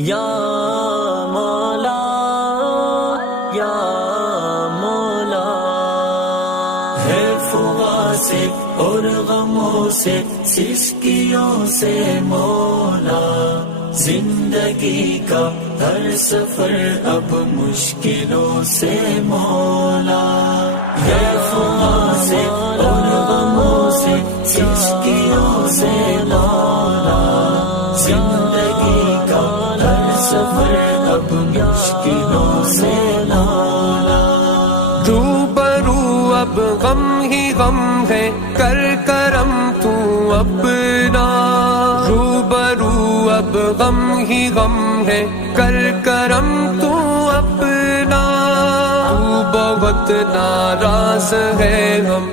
या मौला या मौला, है फुगा से और गमों से सिसकियों से मौला, जिंदगी का हर सफर अब मुश्किलों से मौला, है फुगा से और गमों से सिसकियों से मौला, जिंदगी का हर सफर अब मुश्किलों से मौला। रूबरू अब गम ही गम है, कर करम तू अपना, रूबरू अब गम ही गम है, कर करम तू अपना, तू बहुत नाराज है हम